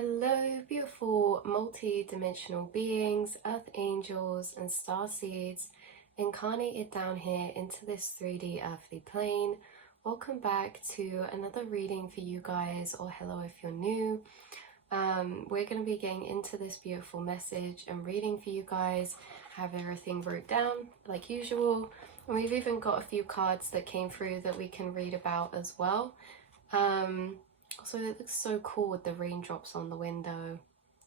Hello, beautiful multi-dimensional beings, earth angels, and star seeds incarnated down here into this 3D earthly plane. Welcome back to another reading for you guys, or hello if you're new. We're going to be getting into this beautiful message and reading for you guys. Have everything wrote down like usual. And we've even got a few cards that came through that we can read about as well. So it looks so cool with the raindrops on the window.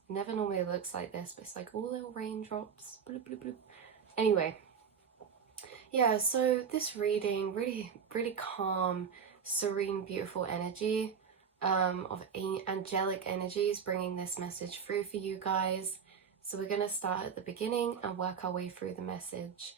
It never normally looks like this, but it's like all little raindrops. Bloop, bloop, bloop. Anyway, yeah, so this reading, really calm, serene, beautiful energy of angelic energies bringing this message through for you guys. So we're going to start at the beginning and work our way through the message.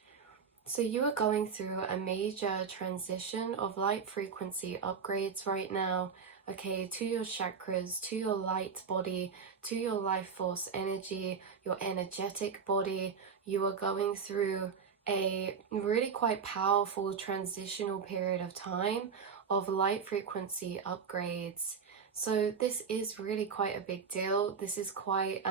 So you are going through a major transition of light frequency upgrades right now, okay, to your chakras, to your light body, to your life force energy, your energetic body. You are going through a really quite powerful transitional period of time of light frequency upgrades. So this is really quite a big deal. This is quite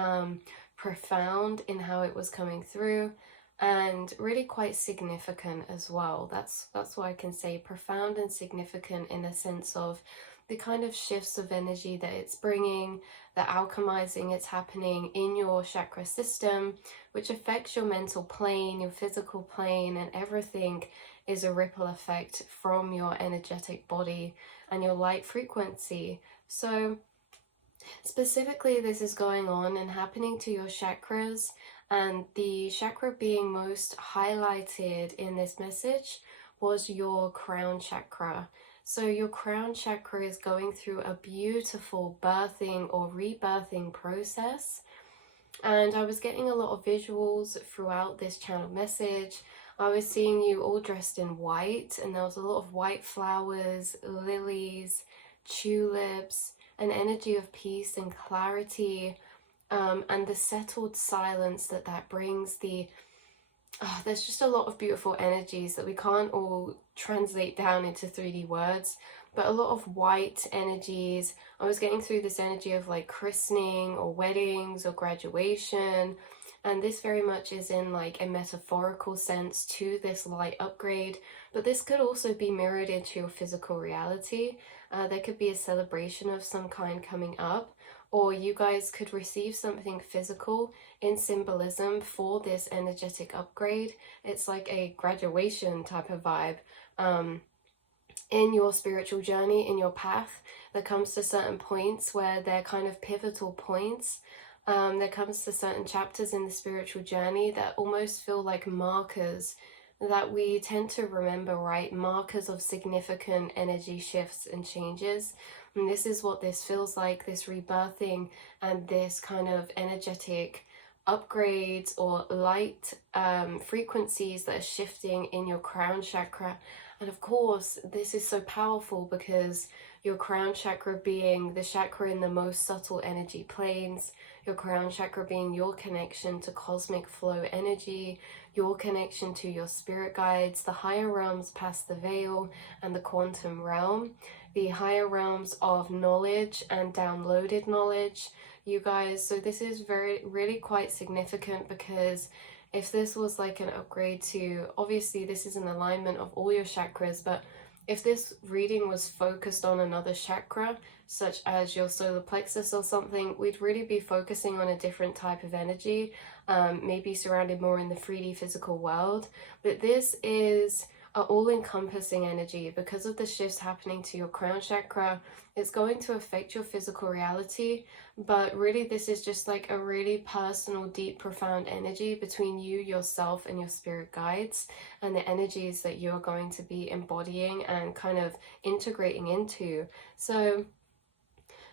profound in how it was coming through. And really quite significant as well. That's what I can say, profound and significant in the sense of the kind of shifts of energy that it's bringing, the alchemizing it's happening in your chakra system, which affects your mental plane, your physical plane, and everything is a ripple effect from your energetic body and your light frequency. So specifically, this is going on and happening to your chakras, and the chakra being most highlighted in this message was your crown chakra. So your crown chakra is going through a beautiful birthing or rebirthing process. And I was getting a lot of visuals throughout this channel message. I was seeing you all dressed in white, and there was a lot of white flowers, lilies, tulips, an energy of peace and clarity, and the settled silence that brings. There's just a lot of beautiful energies that we can't all translate down into 3D words, but a lot of white energies. I was getting through this energy of like christening or weddings or graduation, and this very much is in like a metaphorical sense to this light upgrade, but this could also be mirrored into your physical reality. There could be a celebration of some kind coming up, or you guys could receive something physical in symbolism for this energetic upgrade. It's like a graduation type of vibe in your spiritual journey, in your path. There comes to certain points where they're kind of pivotal points. There comes to certain chapters in the spiritual journey that almost feel like markers that we tend to remember, right? Markers of significant energy shifts and changes. And this is what this feels like, this rebirthing and this kind of energetic upgrades or light frequencies that are shifting in your crown chakra. And of course, this is so powerful because your crown chakra being the chakra in the most subtle energy planes, your crown chakra being your connection to cosmic flow energy, your connection to your spirit guides, the higher realms past the veil and the quantum realm, the higher realms of knowledge and downloaded knowledge, you guys. So this is really quite significant, because if this was like an upgrade to, obviously this is an alignment of all your chakras, but if this reading was focused on another chakra, such as your solar plexus or something, we'd really be focusing on a different type of energy, maybe surrounded more in the 3D physical world. But this is an all-encompassing energy. Because of the shifts happening to your crown chakra, it's going to affect your physical reality, but really this is just like a really personal, deep, profound energy between you, yourself, and your spirit guides, and the energies that you're going to be embodying and kind of integrating into. So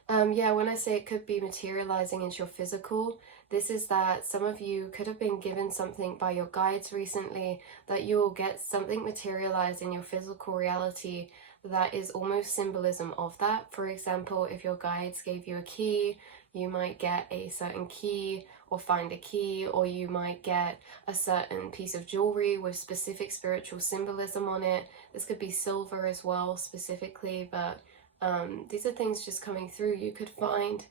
yeah, when I say it could be materializing into your physical, this is that some of you could have been given something by your guides recently, that you will get something materialized in your physical reality that is almost symbolism of that. For example, if your guides gave you a key, you might get a certain key or find a key, or you might get a certain piece of jewelry with specific spiritual symbolism on it. This could be silver as well specifically, but these are things just coming through. You could find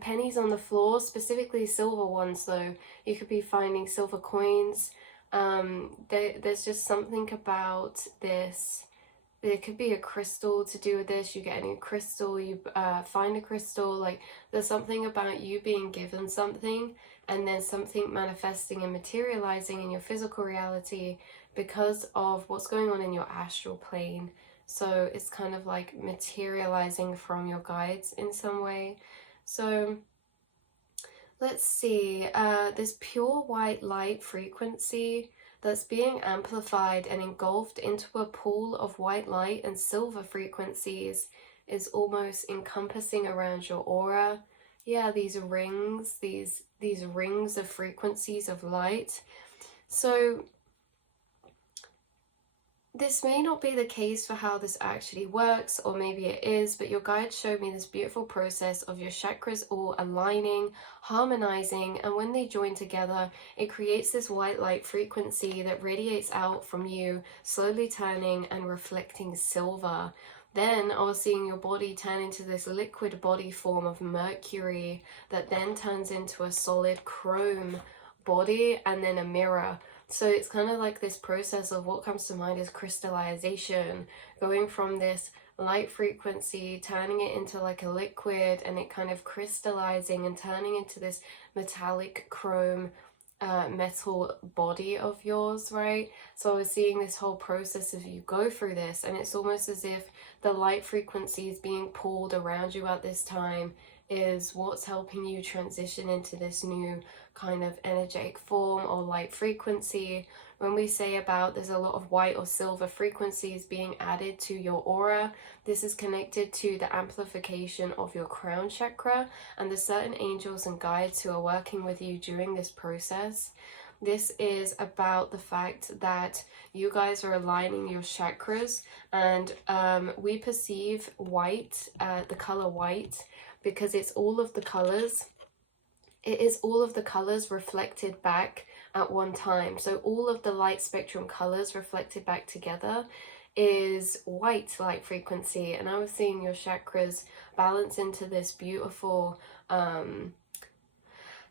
pennies on the floor, specifically silver ones though. You could be finding silver coins. There's just something about this. There could be a crystal to do with this. You get a new crystal, you find a crystal. Like, there's something about you being given something and then something manifesting and materializing in your physical reality because of what's going on in your astral plane. So it's kind of like materializing from your guides in some way. So let's see, this pure white light frequency that's being amplified and engulfed into a pool of white light and silver frequencies is almost encompassing around your aura. Yeah, these rings, these rings of frequencies of light. So this may not be the case for how this actually works, or maybe it is, but your guides showed me this beautiful process of your chakras all aligning, harmonizing, and when they join together, it creates this white light frequency that radiates out from you, slowly turning and reflecting silver. Then I was seeing your body turn into this liquid body form of mercury that then turns into a solid chrome body and then a mirror. So it's kind of like this process of what comes to mind is crystallization, going from this light frequency, turning it into like a liquid, and it kind of crystallizing and turning into this metallic chrome metal body of yours, right? So I was seeing this whole process of you go through this, and it's almost as if the light frequencies being pulled around you at this time is what's helping you transition into this new kind of energetic form or light frequency. When we say about there's a lot of white or silver frequencies being added to your aura, this is connected to the amplification of your crown chakra and the certain angels and guides who are working with you during this process. This is about the fact that you guys are aligning your chakras, and we perceive white, the color white, because it's all of the colors. It is all of the colors reflected back at one time. So all of the light spectrum colors reflected back together is white light frequency. And I was seeing your chakras balance into this beautiful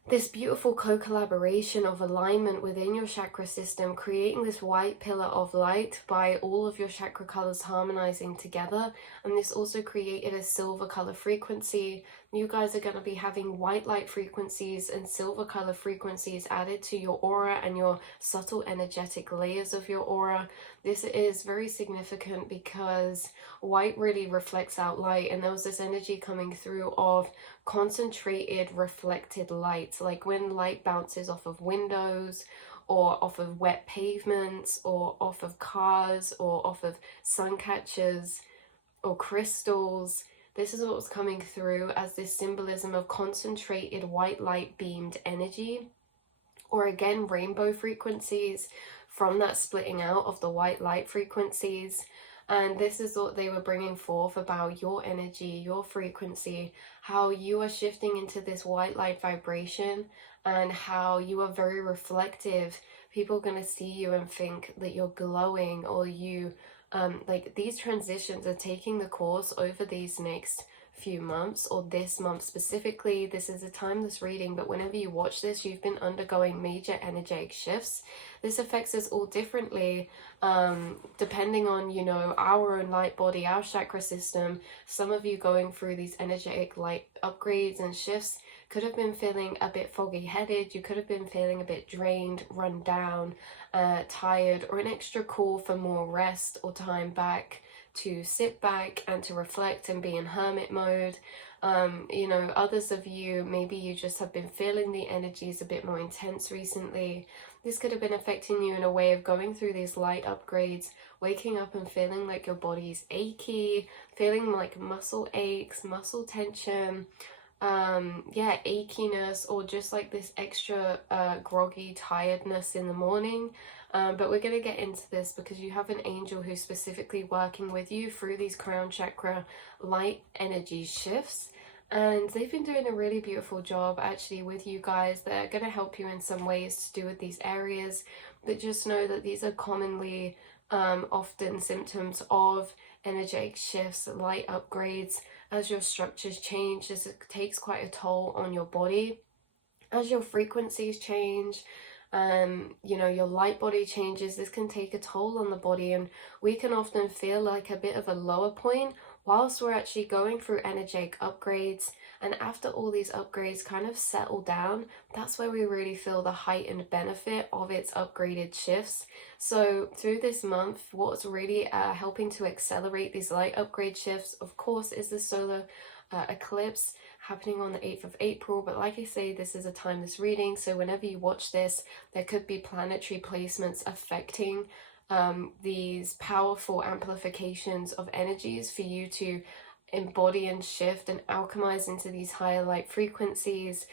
co-collaboration of alignment within your chakra system, creating this white pillar of light by all of your chakra colors harmonizing together. And this also created a silver color frequency. You guys are going to be having white light frequencies and silver color frequencies added to your aura and your subtle energetic layers of your aura. This is very significant because white really reflects out light, and there was this energy coming through of concentrated reflected light, like when light bounces off of windows or off of wet pavements or off of cars or off of sun catchers or crystals. This is what's coming through as this symbolism of concentrated white light beamed energy, or again rainbow frequencies from that splitting out of the white light frequencies. And this is what they were bringing forth about your energy, your frequency, how you are shifting into this white light vibration, and how you are very reflective. People are going to see you and think that you're glowing, or you like these transitions are taking the course over these next few months, or this month specifically. This is a timeless reading, but whenever you watch this, you've been undergoing major energetic shifts. This affects us all differently, depending on, you know, our own light body, our chakra system. Some of you going through these energetic light upgrades and shifts could have been feeling a bit foggy headed. You could have been feeling a bit drained, run down, tired, or an extra call for more rest or time back to sit back and to reflect and be in hermit mode. You know, others of you, maybe you just have been feeling the energies a bit more intense recently. This could have been affecting you in a way of going through these light upgrades, waking up and feeling like your body's achy, feeling like muscle aches, muscle tension, yeah, achiness, or just like this extra groggy tiredness in the morning. But we're going to get into this because you have an angel who's specifically working with you through these crown chakra light energy shifts, and they've been doing a really beautiful job actually with you guys. They're going to help you in some ways to do with these areas, but just know that these are commonly often symptoms of energetic shifts, light upgrades, as your structures change, this takes quite a toll on your body. As your frequencies change, you know, your light body changes, this can take a toll on the body, and we can often feel like a bit of a lower point whilst we're actually going through energetic upgrades. And after all these upgrades kind of settle down, that's where we really feel the heightened benefit of its upgraded shifts. So through this month, what's really helping to accelerate these light upgrade shifts, of course, is the solar eclipse happening on the 8th of April. But like I say, this is a timeless reading, so whenever you watch this, there could be planetary placements affecting these powerful amplifications of energies for you to embody and shift and alchemize into these higher light frequencies.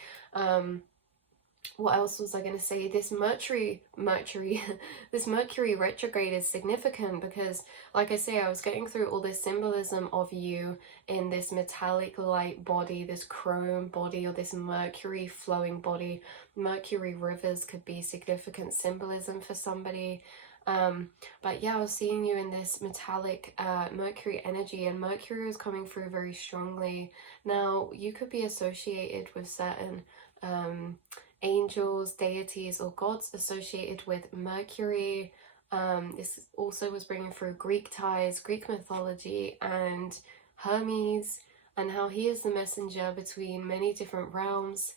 What else was I going to say? This Mercury this Mercury retrograde is significant because, like I say, I was getting through all this symbolism of you in this metallic light body, this chrome body, or this Mercury flowing body. Mercury rivers could be significant symbolism for somebody. But yeah, I was seeing you in this metallic Mercury energy, and Mercury was coming through very strongly. Now, you could be associated with certain angels, deities, or gods associated with Mercury. This also was bringing through Greek ties, Greek mythology, and Hermes, and how he is the messenger between many different realms.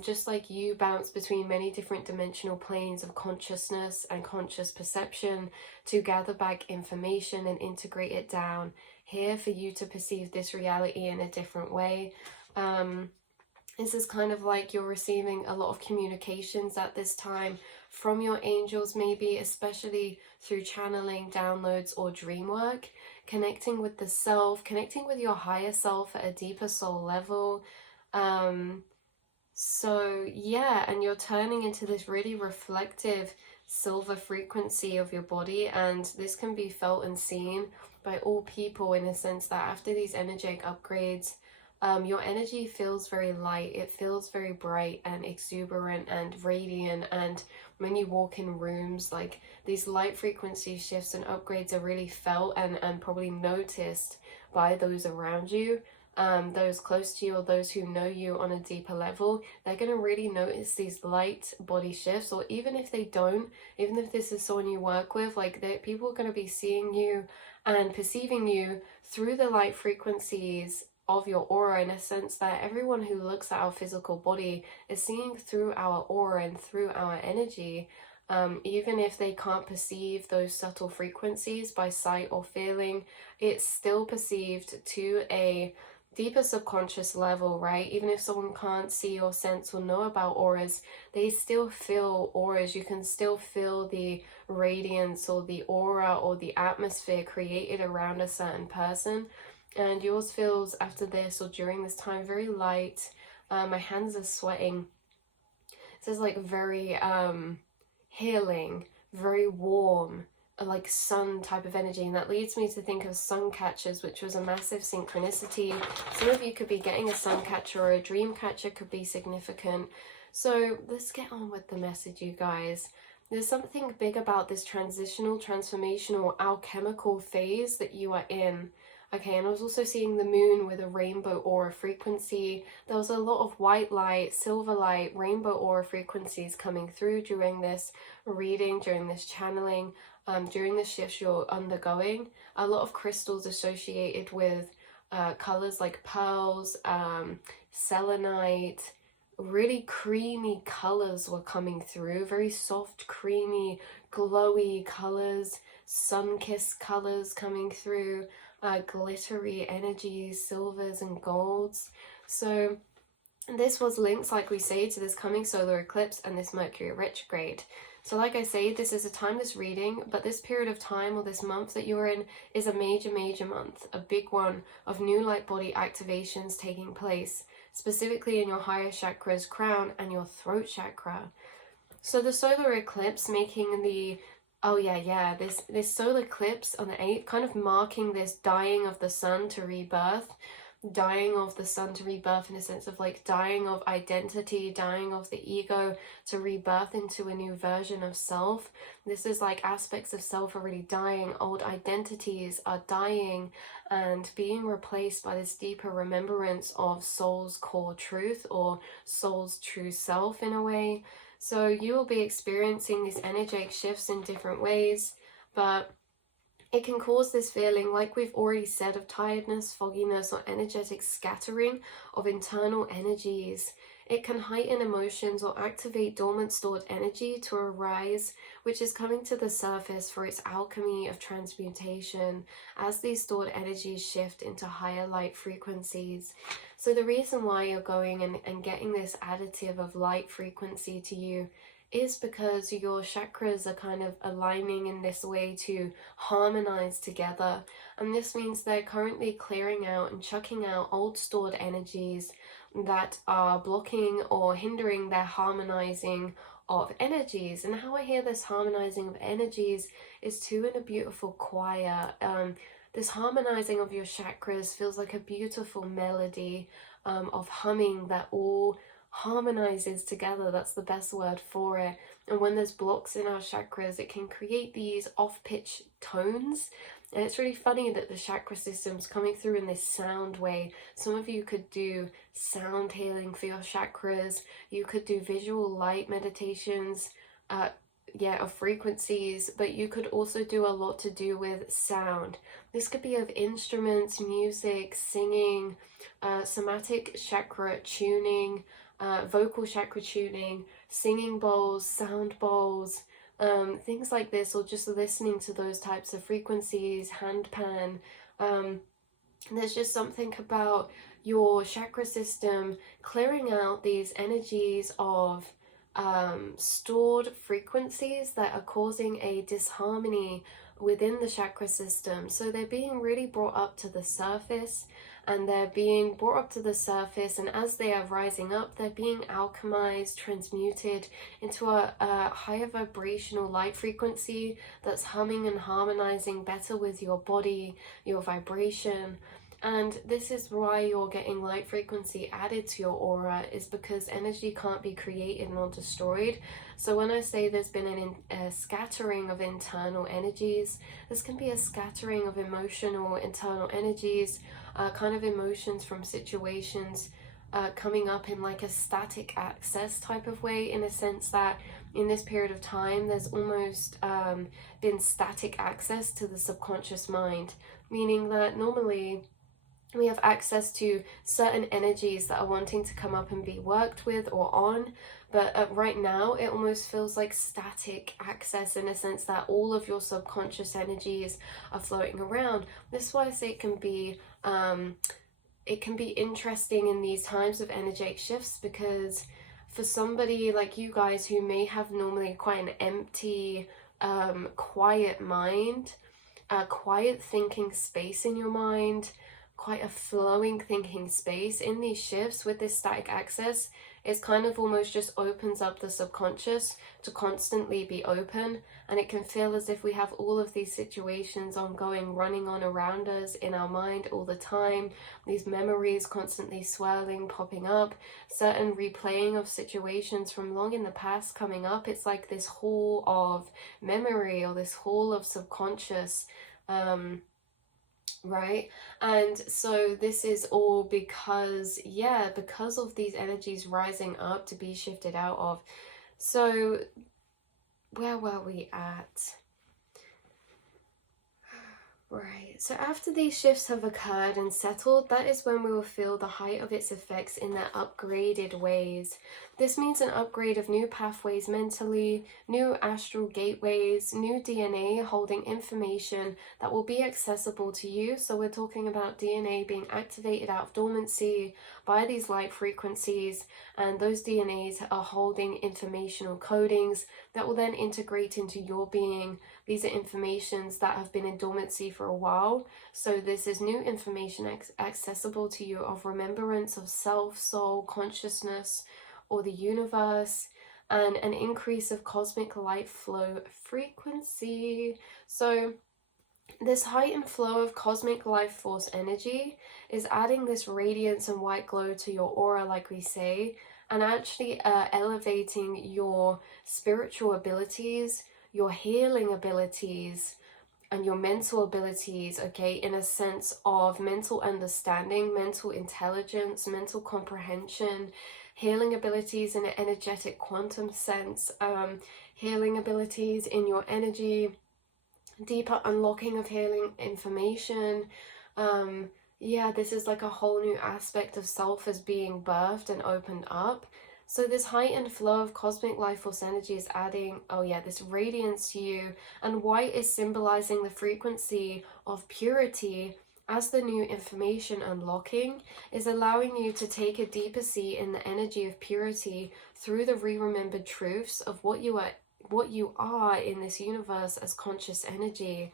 Just like you bounce between many different dimensional planes of consciousness and conscious perception to gather back information and integrate it down here for you to perceive this reality in a different way. This is kind of like you're receiving a lot of communications at this time from your angels, maybe, especially through channeling, downloads, or dream work, connecting with the self, connecting with your higher self at a deeper soul level. So yeah, and you're turning into this really reflective silver frequency of your body, and this can be felt and seen by all people in a sense that after these energetic upgrades, your energy feels very light, it feels very bright and exuberant and radiant, and when you walk in rooms, like, these light frequency shifts and upgrades are really felt and probably noticed by those around you. Those close to you or those who know you on a deeper level, they're going to really notice these light body shifts. Or even if they don't, even if this is someone you work with, like, people are going to be seeing you and perceiving you through the light frequencies of your aura, in a sense that everyone who looks at our physical body is seeing through our aura and through our energy. Even if they can't perceive those subtle frequencies by sight or feeling, it's still perceived to a deeper subconscious level, right? Even if someone can't see or sense or know about auras, they still feel auras. You can still feel the radiance or the aura or the atmosphere created around a certain person. And yours feels, after this or during this time, very light. My hands are sweating. This is like very healing, very warm, like sun type of energy, and that leads me to think of sun catchers, which was a massive synchronicity. Some of you could be getting a sun catcher, or a dream catcher could be significant. So let's get on with the message, you guys. There's something big about this transitional, transformational, alchemical phase that you are in. Okay, and I was also seeing the moon with a rainbow aura frequency. There was a lot of white light, silver light, rainbow aura frequencies coming through during this reading, during this channeling, during the shifts you're undergoing. A lot of crystals associated with colors like pearls, selenite, really creamy colors were coming through. Very soft, creamy, glowy colors, sun-kissed colors coming through. Glittery energies, silvers and golds. So this was linked, like we say, to this coming solar eclipse and this Mercury retrograde. So like I say, this is a timeless reading, but this period of time, or this month that you're in, is a major month, a big one of new light body activations taking place, specifically in your higher chakras, crown, and your throat chakra. So the solar eclipse making the this solar eclipse on the 8th, kind of marking this dying of the sun to rebirth, dying of the sun to rebirth, in a sense of like dying of identity, dying of the ego to rebirth into a new version of self. This is like aspects of self already dying, old identities are dying and being replaced by this deeper remembrance of soul's core truth, or soul's true self in a way. So you will be experiencing these energetic shifts in different ways, but it can cause this feeling, like we've already said, of tiredness, fogginess, or energetic scattering of internal energies. It can heighten emotions or activate dormant stored energy to arise, which is coming to the surface for its alchemy of transmutation as these stored energies shift into higher light frequencies. So the reason why you're going and getting this additive of light frequency to you is because your chakras are kind of aligning in this way to harmonize together. And this means they're currently clearing out and chucking out old stored energies that are blocking or hindering their harmonizing of energies. And how I hear this harmonizing of energies is two in a beautiful choir. This harmonizing of your chakras feels like a beautiful melody of humming that all harmonizes together. That's the best word for it. And when there's blocks in our chakras, it can create these off-pitch tones. And it's really funny that the chakra system's coming through in this sound way. Some of you could do sound healing for your chakras. You could do visual light meditations, of frequencies, but you could also do a lot to do with sound. This could be of instruments, music, singing, somatic chakra tuning, vocal chakra tuning, singing bowls, sound bowls, things like this, or just listening to those types of frequencies, handpan. There's just something about your chakra system clearing out these energies of stored frequencies that are causing a disharmony within the chakra system. So they're being really brought up to the surface, and they're being brought up to the surface, and as they are rising up, they're being alchemized, transmuted into a higher vibrational light frequency that's humming and harmonizing better with your body, your vibration. And this is why you're getting light frequency added to your aura, is because energy can't be created nor destroyed. So when I say there's been a scattering of internal energies, this can be a scattering of emotional internal energies, kind of emotions from situations coming up in like a static access type of way, in a sense that in this period of time there's almost been static access to the subconscious mind, meaning that normally we have access to certain energies that are wanting to come up and be worked with or on, but right now it almost feels like static access, in a sense that all of your subconscious energies are floating around. This is why I say it can be interesting in these times of energetic shifts, because for somebody like you guys who may have normally quite an empty, quiet mind, a quiet thinking space in your mind, quite a flowing thinking space, in these shifts with this static access, it's kind of almost just opens up the subconscious to constantly be open, and it can feel as if we have all of these situations ongoing, running on around us in our mind all the time, these memories constantly swirling, popping up, certain replaying of situations from long in the past coming up. It's like this hall of memory, or this hall of subconscious, right? And so this is all because of these energies rising up to be shifted out of. So where were we at? Right, so after these shifts have occurred and settled, that is when we will feel the height of its effects in their upgraded ways. This means an upgrade of new pathways mentally, new astral gateways, new DNA holding information that will be accessible to you. So we're talking about DNA being activated out of dormancy by these light frequencies, and those DNAs are holding informational codings that will then integrate into your being. These are informations that have been in dormancy for a while. So this is new information accessible to you of remembrance of self, soul, consciousness, or the universe, and an increase of cosmic light flow frequency. So This heightened flow of cosmic life force energy is adding this radiance and white glow to your aura, like we say, and actually elevating your spiritual abilities, your healing abilities, and your mental abilities, okay, in a sense of mental understanding, mental intelligence, mental comprehension, healing abilities in an energetic quantum sense, healing abilities in your energy, deeper unlocking of healing information. Yeah, this is like a whole new aspect of self as being birthed and opened up. So this heightened flow of cosmic life force energy is adding, oh yeah, this radiance to you. And white is symbolizing the frequency of purity, as the new information unlocking is allowing you to take a deeper seat in the energy of purity through the re-remembered truths of what you are in this universe as conscious energy.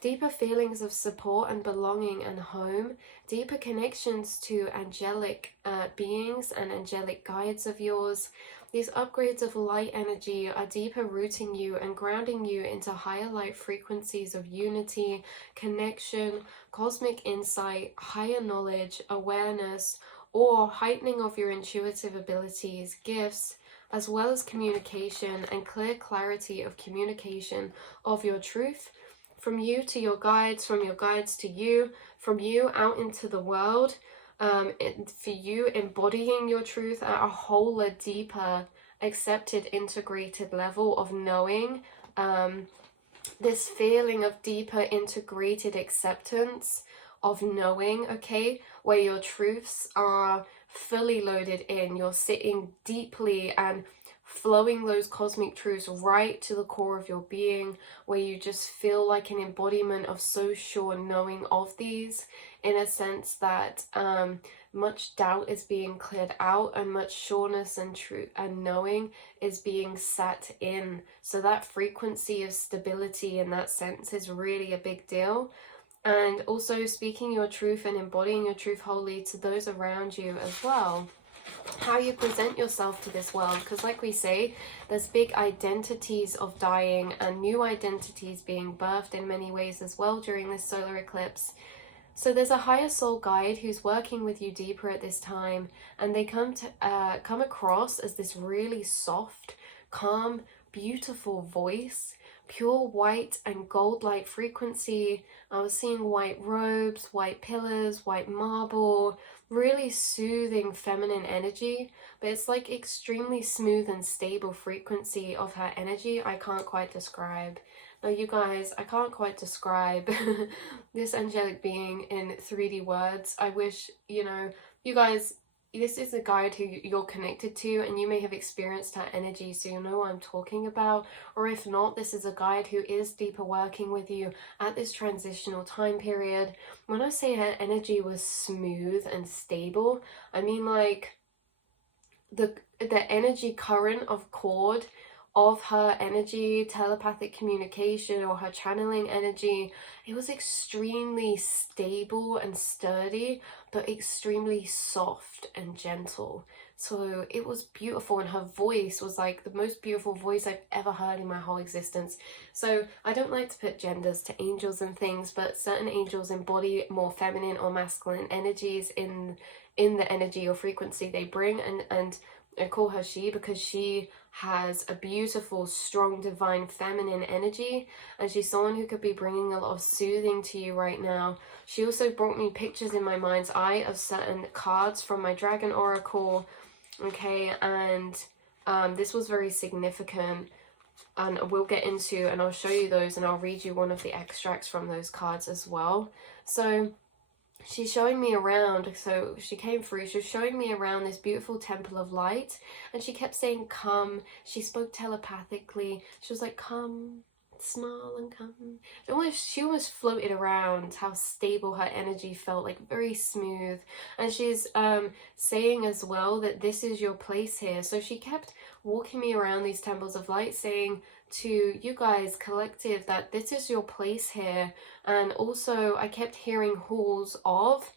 Deeper feelings of support and belonging and home, deeper connections to angelic beings and angelic guides of yours. These upgrades of light energy are deeper rooting you and grounding you into higher light frequencies of unity, connection, cosmic insight, higher knowledge, awareness, or heightening of your intuitive abilities, gifts, as well as communication and clear clarity of communication of your truth, from you to your guides, from your guides to you, from you out into the world, for you embodying your truth at a whole, deeper, accepted, integrated level of knowing, this feeling of deeper integrated acceptance of knowing, okay, where your truths are fully loaded in, you're sitting deeply and flowing those cosmic truths right to the core of your being, where you just feel like an embodiment of so sure knowing of these, in a sense that much doubt is being cleared out and much sureness and truth and knowing is being sat in. So that frequency of stability in that sense is really a big deal. And also speaking your truth and embodying your truth wholly to those around you as well. How you present yourself to this world, because like we say, there's big identities of dying and new identities being birthed in many ways as well during this solar eclipse. So there's a higher soul guide who's working with you deeper at this time, and they come across as this really soft, calm, beautiful voice, pure white and gold light frequency. I was seeing white robes, white pillars, white marble, really soothing feminine energy, but it's like extremely smooth and stable frequency of her energy. I can't quite describe. Now you guys, I can't quite describe this angelic being in 3D words. I wish, you know, you guys, this is a guide who you're connected to and you may have experienced her energy, so you know what I'm talking about. Or if not, this is a guide who is deeper working with you at this transitional time period. When I say her energy was smooth and stable, I mean like the energy current of chord of her energy, telepathic communication, or her channeling energy, it was extremely stable and sturdy, but extremely soft and gentle. So it was beautiful, and her voice was like the most beautiful voice I've ever heard in my whole existence. So I don't like to put genders to angels and things, but certain angels embody more feminine or masculine energies in the energy or frequency they bring, and I call her she because she has a beautiful, strong, divine feminine energy, and she's someone who could be bringing a lot of soothing to you right now. She also brought me pictures in my mind's eye of certain cards from my dragon oracle, okay, and this was very significant, and we'll get into, and I'll show you those, and I'll read you one of the extracts from those cards as well. So she's showing me around, so she came through, she was showing me around this beautiful temple of light, and she kept saying come. She spoke telepathically. She was like, come, smile and come. She almost floated around, how stable her energy felt, like very smooth. And she's saying as well that this is your place here. So she kept walking me around these temples of light, saying to you guys collective that this is your place here. And also I kept hearing halls of,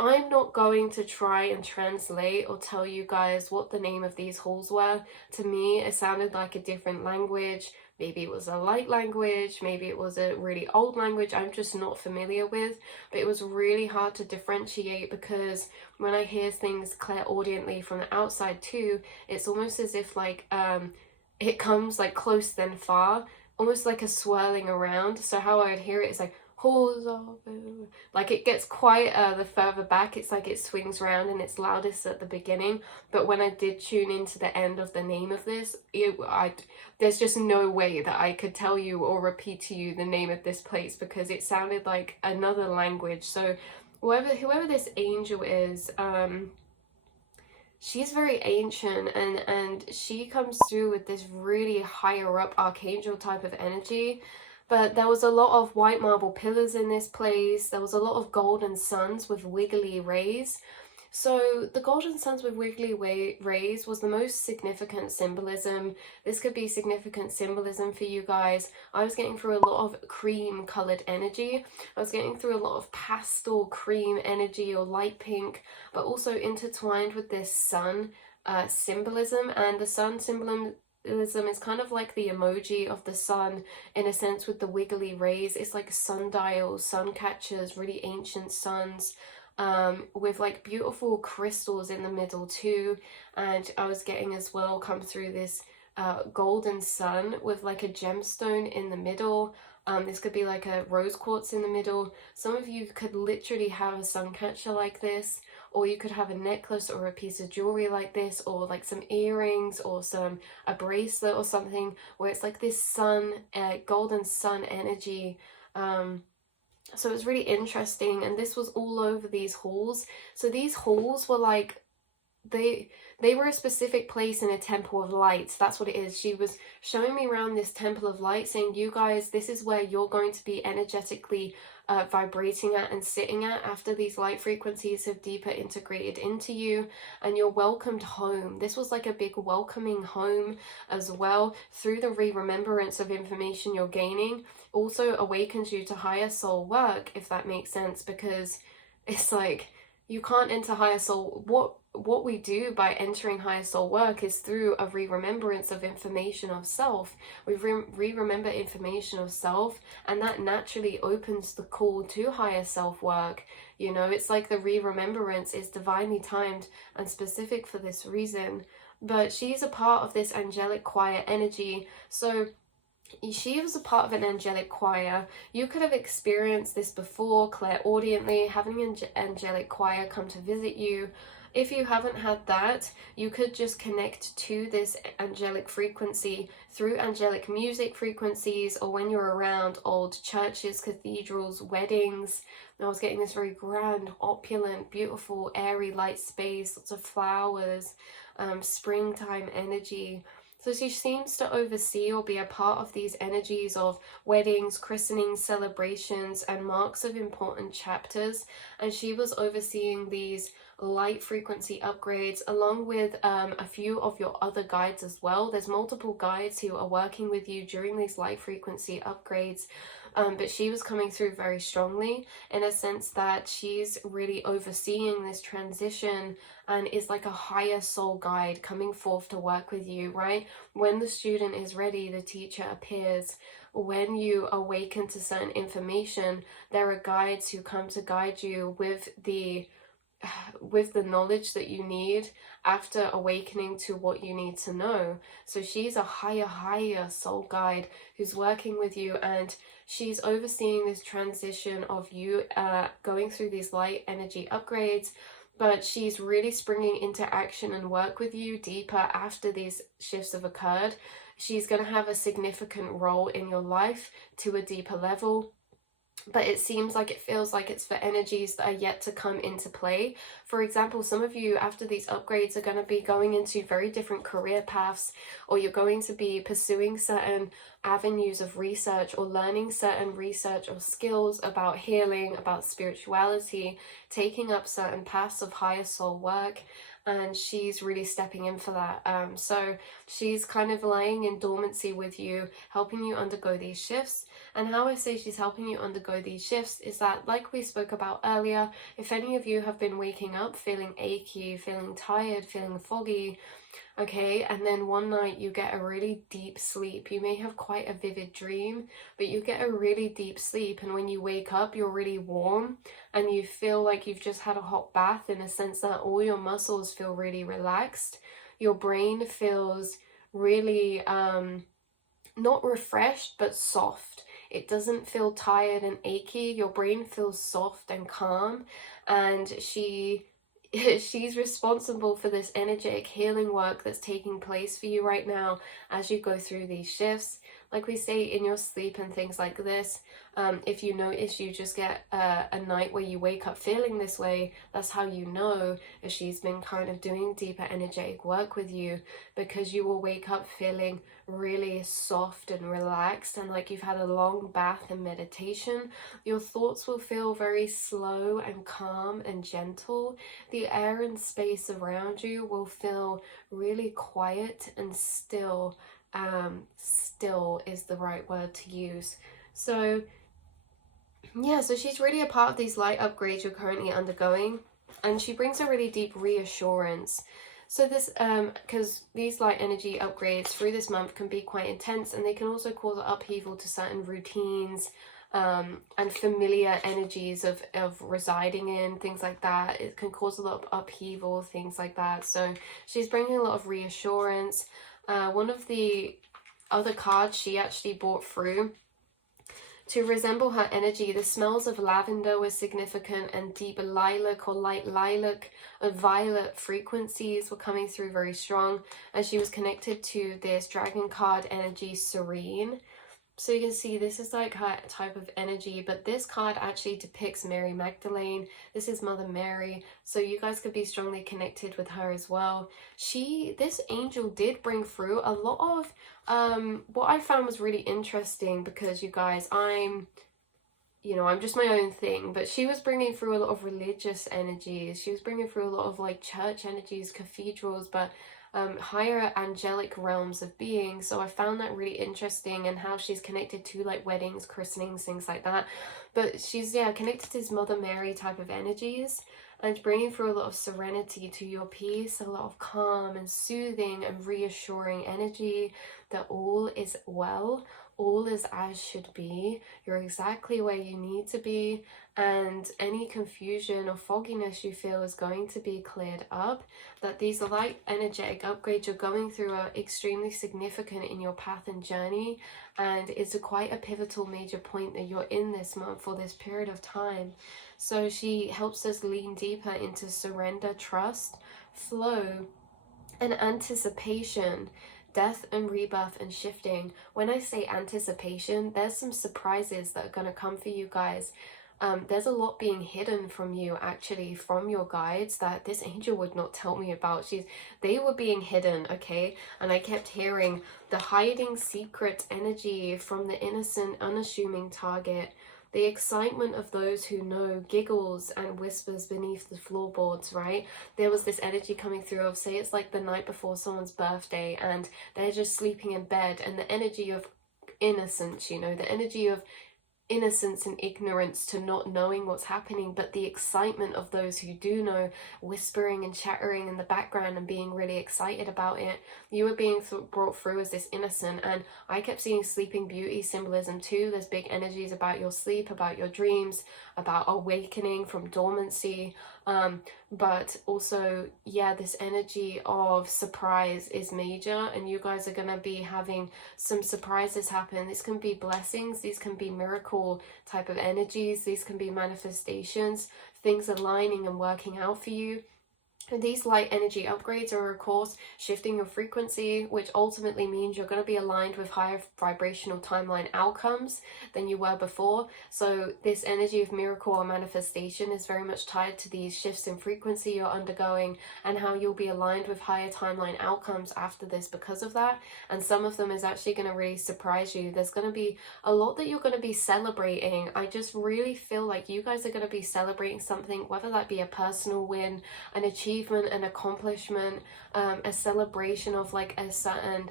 I'm not going to try and translate or tell you guys what the name of these halls were. To me, it sounded like a different language. Maybe it was a light language, maybe it was a really old language I'm just not familiar with, but it was really hard to differentiate because when I hear things clairaudiently from the outside too, it's almost as if like it comes like close then far, almost like a swirling around. So how I would hear it is like halls of, like it gets quieter the further back. It's like it swings around and it's loudest at the beginning, but when I did tune into the end of the name of this, there's just no way that I could tell you or repeat to you the name of this place because it sounded like another language. So whoever this angel is, she's very ancient, and she comes through with this really higher up archangel type of energy. But there was a lot of white marble pillars in this place. There was a lot of golden suns with wiggly rays. So the golden suns with wiggly rays was the most significant symbolism. This could be significant symbolism for you guys. I was getting through a lot of cream colored energy. I was getting through a lot of pastel cream energy or light pink, but also intertwined with this sun symbolism. And the sun symbolism is kind of like the emoji of the sun in a sense with the wiggly rays. It's like sundials, sun catchers, really ancient suns. With like beautiful crystals in the middle too, and I was getting as well come through this golden sun with like a gemstone in the middle. This could be like a rose quartz in the middle. Some of you could literally have a sun catcher like this, or you could have a necklace or a piece of jewelry like this, or like some earrings or a bracelet or something where it's like this sun, golden sun energy. So it was really interesting, and this was all over these halls. So these halls were like, they were a specific place in a temple of light. That's what it is. She was showing me around this temple of light, saying, you guys, this is where you're going to be energetically vibrating at and sitting at after these light frequencies have deeper integrated into you, and you're welcomed home. This was like a big welcoming home as well through the remembrance of information you're gaining. Also awakens you to higher soul work, if that makes sense, because it's like you can't enter higher soul. What we do by entering higher soul work is through a remembrance of information of self. We remember information of self, and that naturally opens the call to higher self work. You know, it's like the remembrance is divinely timed and specific for this reason. But she's a part of this angelic choir energy. So she was a part of an angelic choir. You could have experienced this before clairaudiently, having an angelic choir come to visit you. If you haven't had that, you could just connect to this angelic frequency through angelic music frequencies, or when you're around old churches, cathedrals, weddings. I was getting this very grand, opulent, beautiful, airy, light space, lots of flowers, springtime energy. So she seems to oversee or be a part of these energies of weddings, christenings, celebrations, and marks of important chapters. And she was overseeing these light frequency upgrades along with a few of your other guides as well. There's multiple guides who are working with you during these light frequency upgrades. But she was coming through very strongly in a sense that she's really overseeing this transition and is like a higher soul guide coming forth to work with you, right? When the student is ready, the teacher appears. When you awaken to certain information, there are guides who come to guide you with the knowledge that you need after awakening to what you need to know. So she's a higher soul guide who's working with you, and she's overseeing this transition of you going through these light energy upgrades, but she's really springing into action and work with you deeper after these shifts have occurred. She's going to have a significant role in your life to a deeper level. But it seems like it feels like it's for energies that are yet to come into play. For example, some of you after these upgrades are going to be going into very different career paths, or you're going to be pursuing certain avenues of research or learning certain research or skills about healing, about spirituality, taking up certain paths of higher soul work. and she's really stepping in for that. So she's kind of lying in dormancy with you, helping you undergo these shifts. And how I say she's helping you undergo these shifts is that, like we spoke about earlier, if any of you have been waking up feeling achy, feeling tired, feeling foggy, okay, and then one night you get a really deep sleep. You may have quite a vivid dream, but you get a really deep sleep, and when you wake up, you're really warm and you feel like you've just had a hot bath, in a sense that all your muscles feel really relaxed. Your brain feels really not refreshed, but soft. It doesn't feel tired and achy. Your brain feels soft and calm, and she's responsible for this energetic healing work that's taking place for you right now as you go through these shifts. Like we say, in your sleep and things like this, if you notice you just get a night where you wake up feeling this way, that's how you know if she's been kind of doing deeper energetic work with you, because you will wake up feeling really soft and relaxed and like you've had a long bath and meditation. Your thoughts will feel very slow and calm and gentle. The air and space around you will feel really quiet and still. Still is the right word to use. So yeah, so she's really a part of these light upgrades you're currently undergoing, and she brings a really deep reassurance. So this, because these light energy upgrades through this month can be quite intense, and they can also cause upheaval to certain routines, and familiar energies of residing in, things like that. It can cause a lot of upheaval, things like that. So she's bringing a lot of reassurance. One of the other cards she actually brought through to resemble her energy, the smells of lavender were significant, and deep lilac or light lilac and violet frequencies were coming through very strong, as she was connected to this dragon card energy, Serene. So you can see this is like her type of energy, but this card actually depicts Mary Magdalene. This is Mother Mary, so you guys could be strongly connected with her as well. This angel did bring through a lot of what I found was really interesting, because you guys, I'm just my own thing, but she was bringing through a lot of religious energies. She was bringing through a lot of like church energies, cathedrals, but higher angelic realms of being. So I found that really interesting, and how she's connected to like weddings, christenings, things like that. But she's connected to this Mother Mary type of energies, and bringing through a lot of serenity to your peace, a lot of calm and soothing and reassuring energy that all is well, all is as should be, you're exactly where you need to be, and any confusion or fogginess you feel is going to be cleared up, that these light energetic upgrades you're going through are extremely significant in your path and journey, and it's quite a pivotal major point that you're in this month for this period of time. So she helps us lean deeper into surrender, trust, flow, and anticipation, death and rebirth and shifting. When I say anticipation, there's some surprises that are going to come for you guys. There's a lot being hidden from you, actually, from your guides, that this angel would not tell me about. They were being hidden, okay? And I kept hearing the hiding secret energy from the innocent, unassuming target. The excitement of those who know giggles and whispers beneath the floorboards, right? There was this energy coming through of, say it's like the night before someone's birthday and they're just sleeping in bed, and the energy of innocence, the energy of innocence and ignorance to not knowing what's happening, but the excitement of those who do know, whispering and chattering in the background and being really excited about it. You were being brought through as this innocent, and I kept seeing Sleeping Beauty symbolism too. There's big energies about your sleep, about your dreams, about awakening from dormancy, but also this energy of surprise is major, and you guys are going to be having some surprises happen. This can be blessings, these can be miracle type of energies, these can be manifestations, things aligning and working out for you. And these light energy upgrades are, of course, shifting your frequency, which ultimately means you're going to be aligned with higher vibrational timeline outcomes than you were before. So this energy of miracle or manifestation is very much tied to these shifts in frequency you're undergoing, and how you'll be aligned with higher timeline outcomes after this because of that. And some of them is actually going to really surprise you. There's going to be a lot that you're going to be celebrating. I just really feel like you guys are going to be celebrating something, whether that be a personal win, an achievement, achievement and accomplishment, a celebration of like a certain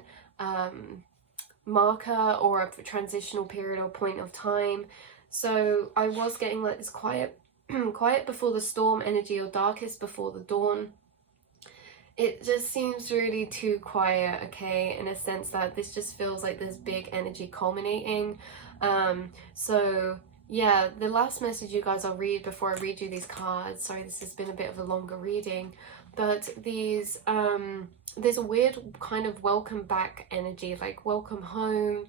marker or a transitional period or point of time. So I was getting like this quiet quiet before the storm energy, or darkest before the dawn. It just seems really too quiet, okay, in a sense that this just feels like this big energy culminating. So yeah, the last message, you guys, I'll read before I read you these cards. Sorry, this has been a bit of a longer reading, but these there's a weird kind of welcome back energy, like welcome home,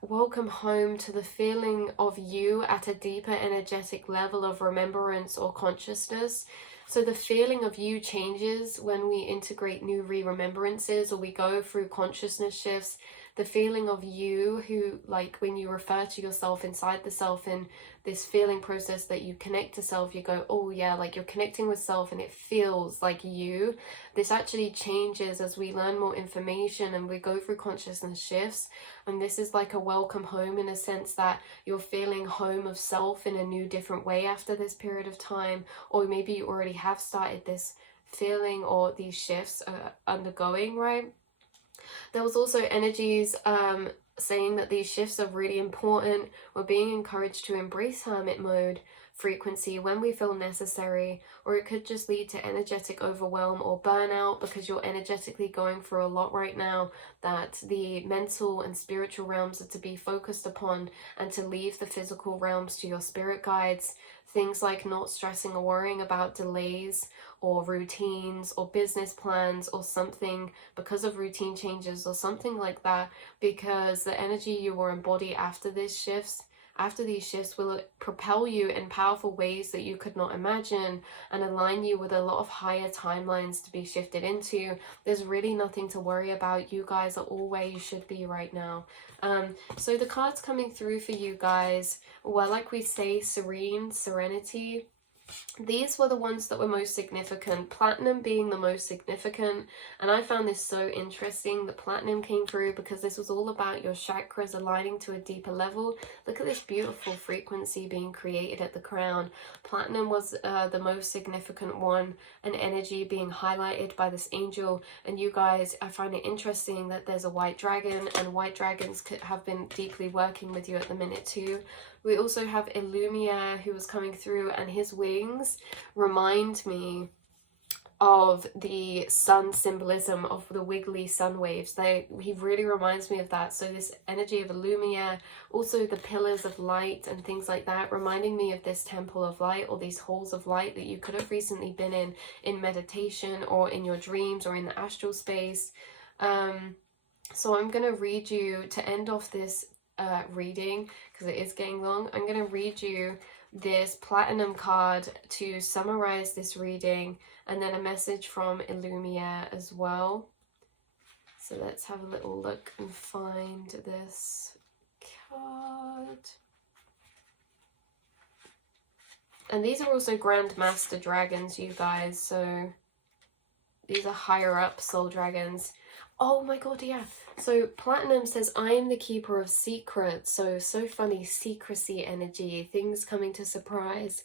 welcome home to the feeling of you at a deeper energetic level of remembrance or consciousness. So the feeling of you changes when we integrate new remembrances or we go through consciousness shifts. The feeling of you, who, like when you refer to yourself inside the self in this feeling process that you connect to self, you go, oh yeah, like you're connecting with self and it feels like you. This actually changes as we learn more information and we go through consciousness shifts. And this is like a welcome home, in a sense that you're feeling home of self in a new, different way after this period of time. Or maybe you already have started this feeling or these shifts undergoing, right? There was also energies saying that these shifts are really important. We're being encouraged to embrace hermit mode frequency when we feel necessary, or it could just lead to energetic overwhelm or burnout because you're energetically going through a lot right now, that the mental and spiritual realms are to be focused upon and to leave the physical realms to your spirit guides. Things like not stressing or worrying about delays or routines or business plans or something because of routine changes or something like that, because the energy you will embody after these shifts will propel you in powerful ways that you could not imagine and align you with a lot of higher timelines to be shifted into. There's really nothing to worry about. You guys are all where you should be right now. So the cards coming through for you guys were, like we say, serene, serenity. These were the ones that were most significant, platinum being the most significant. And I found this so interesting that platinum came through, because this was all about your chakras aligning to a deeper level. Look at this beautiful frequency being created at the crown. Platinum was the most significant one, an energy being highlighted by this angel. And you guys, I find it interesting that there's a white dragon, and white dragons have been deeply working with you at the minute too. We also have Illumia, who was coming through, and his wings remind me of the sun symbolism of the wiggly sun waves. He really reminds me of that. So this energy of Illumia, also the pillars of light and things like that, reminding me of this temple of light, or these halls of light that you could have recently been in meditation or in your dreams or in the astral space. So I'm going to read you, to end off this reading, because it is getting long, I'm going to read you this platinum card to summarize this reading, and then a message from Illumia as well. So let's have a little look and find this card. And these are also Grand Master dragons, you guys, so these are higher up soul dragons. Oh my god, yeah. So platinum says, I am the keeper of secrets. So funny, secrecy energy, things coming to surprise.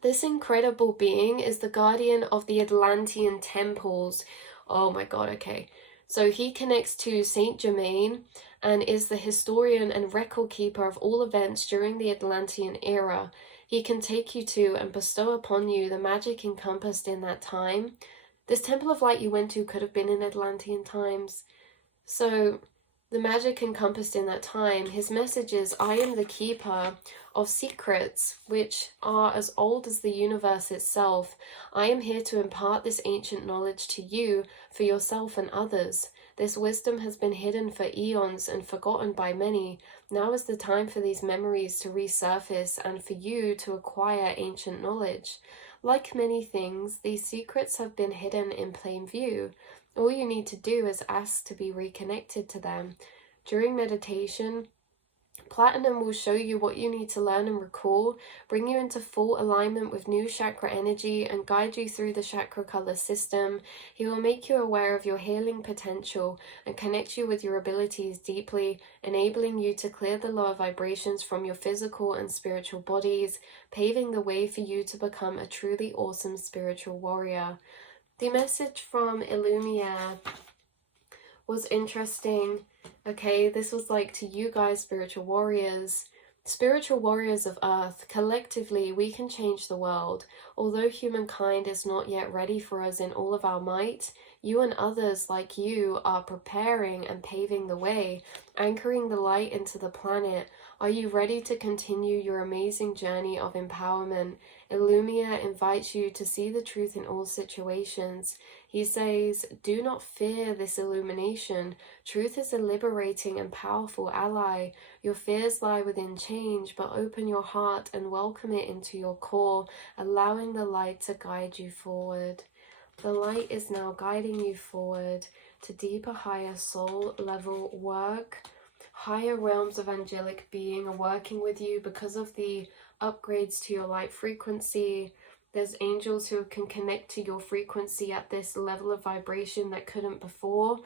This incredible being is the guardian of the Atlantean temples. Oh my god, okay. So he connects to Saint Germain and is the historian and record keeper of all events during the Atlantean era. He can take you to and bestow upon you the magic encompassed in that time. This temple of light you went to could have been in Atlantean times. So the magic encompassed in that time, his message is, I am the keeper of secrets which are as old as the universe itself. I am here to impart this ancient knowledge to you for yourself and others. This wisdom has been hidden for eons and forgotten by many. Now is the time for these memories to resurface and for you to acquire ancient knowledge. Like many things, these secrets have been hidden in plain view. All you need to do is ask to be reconnected to them. During meditation, Platinum will show you what you need to learn and recall, bring you into full alignment with new chakra energy, and guide you through the chakra color system. He will make you aware of your healing potential and connect you with your abilities deeply, enabling you to clear the lower vibrations from your physical and spiritual bodies, paving the way for you to become a truly awesome spiritual warrior. The message from Illumia was interesting. Okay, this was like to you guys, spiritual warriors of earth. Collectively we can change the world. Although humankind is not yet ready for us in all of our might, you and others like you are preparing and paving the way, anchoring the light into the planet. Are you ready to continue your amazing journey of empowerment? Illumia invites you to see the truth in all situations. He says, do not fear this illumination. Truth is a liberating and powerful ally. Your fears lie within change, but open your heart and welcome it into your core, allowing the light to guide you forward. The light is now guiding you forward to deeper, higher soul level work. Higher realms of angelic being are working with you because of the upgrades to your light frequency. There's angels who can connect to your frequency at this level of vibration that couldn't before.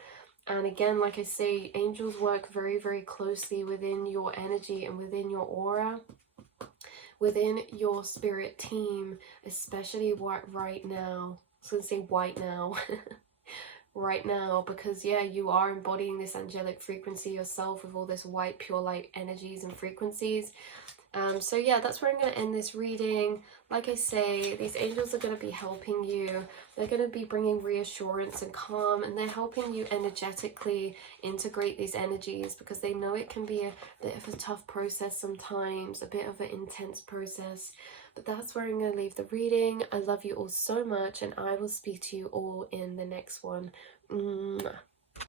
And again, like I say, angels work very, very closely within your energy and within your aura, within your spirit team, especially right now. I was going to say white now. Right now, because yeah, you are embodying this angelic frequency yourself with all this white pure light energies and frequencies. So yeah, that's where I'm going to end this reading. Like I say, these angels are going to be helping you. They're going to be bringing reassurance and calm, and they're helping you energetically integrate these energies, because they know it can be a bit of a tough process sometimes, a bit of an intense process. But that's where I'm going to leave the reading. I love you all so much, and I will speak to you all in the next one. Mwah.